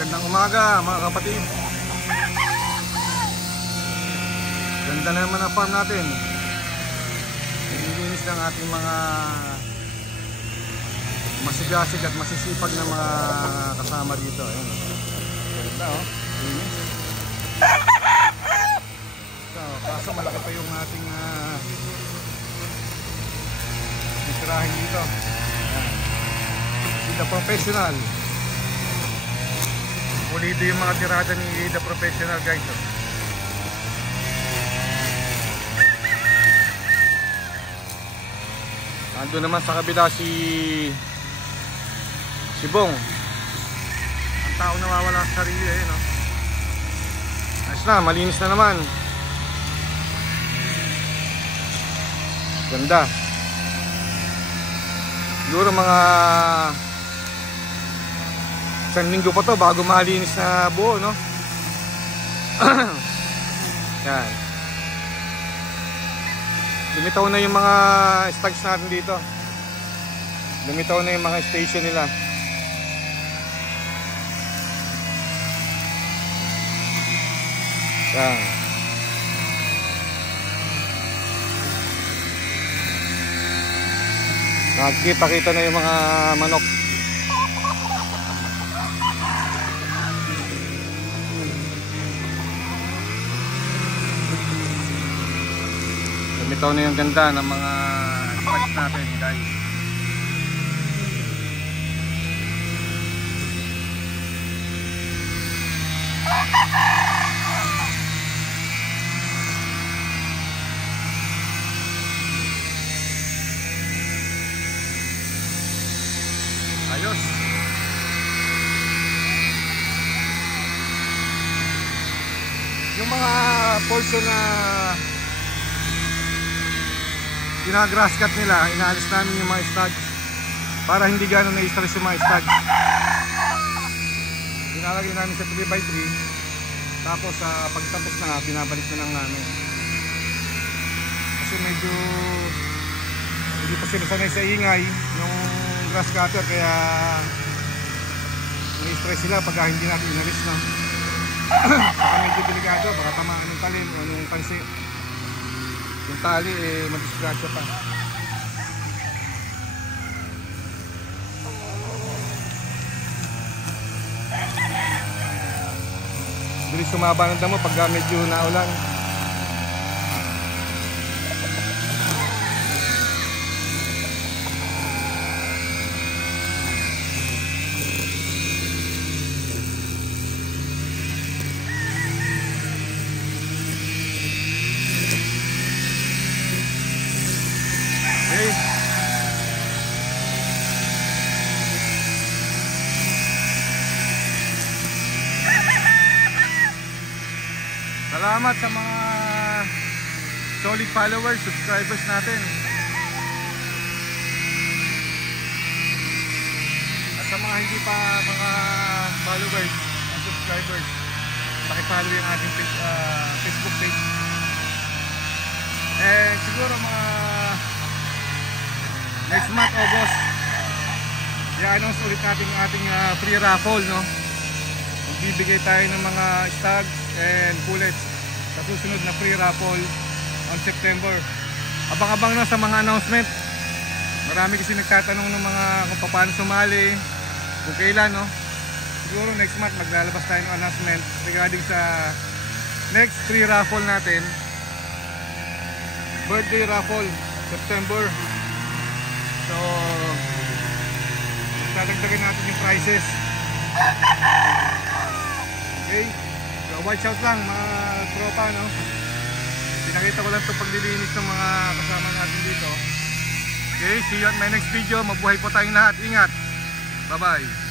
Magandang umaga mga kapatid. Ganda na naman ang farm natin. Nililinis ng ating mga masigasig at masisipag na mga kasama dito. Ayun. Ganda oh. So, kaso malaki pa yung ating tirahin dito. The Professional. Pulido yung mga tirada ni The Professional, guys. Ando naman sa kabila si Bong. Ang tao nawawala sa sarili, no? Ayos na, malinis na naman. Ganda. Siguro mga isang linggo pa to bago malinis na buo, no? Yan. Lumitaw na yung mga stags natin dito. Lumitaw na yung mga station nila. Yan. Nakikita-kita na yung mga manok. Lumitaw na yung ganda ng mga stags natin, guys. Ayos. Yung mga portion na ginagrass cut nila, inaalis namin yung mga stags para hindi gano'n na-stress yung mga stags. Dinalagay namin sa 3x3, tapos pagtapos na binabalik na lang namin kasi medyo hindi pa sila sanay sa ingay yung grass cutter, kaya na-stress sila pag hindi natin inalis, no? Baka medyo delikado, baka tamaan yung talim o yung pansi, yung tali madisgrasya pa. Bilis sumaba ng damo pag medyo naulan. Salamat sa mga solid followers, subscribers natin. At sa mga hindi pa mga followers at subscribers, paki-follow yung ating Facebook page. Siguro mga next month, August, i-announce ulit natin yung ating free raffle, no? Magbibigay tayo ng mga stags and pullets sa susunod na free raffle on September. Abang-abang na sa mga announcement. Marami kasi nagtatanong ng mga kung paano sumali, kung kailan, no? Siguro next month maglalabas tayo ng announcement regarding sa next free raffle natin. Birthday raffle, September. So magdadagdagan natin yung prices. Okay, so watch out lang mga tropa, no? Pinakita ko lang ito paglilinis ng mga kasama natin dito. Okay, see you at my next video. Mabuhay po tayong lahat. Ingat. Bye bye.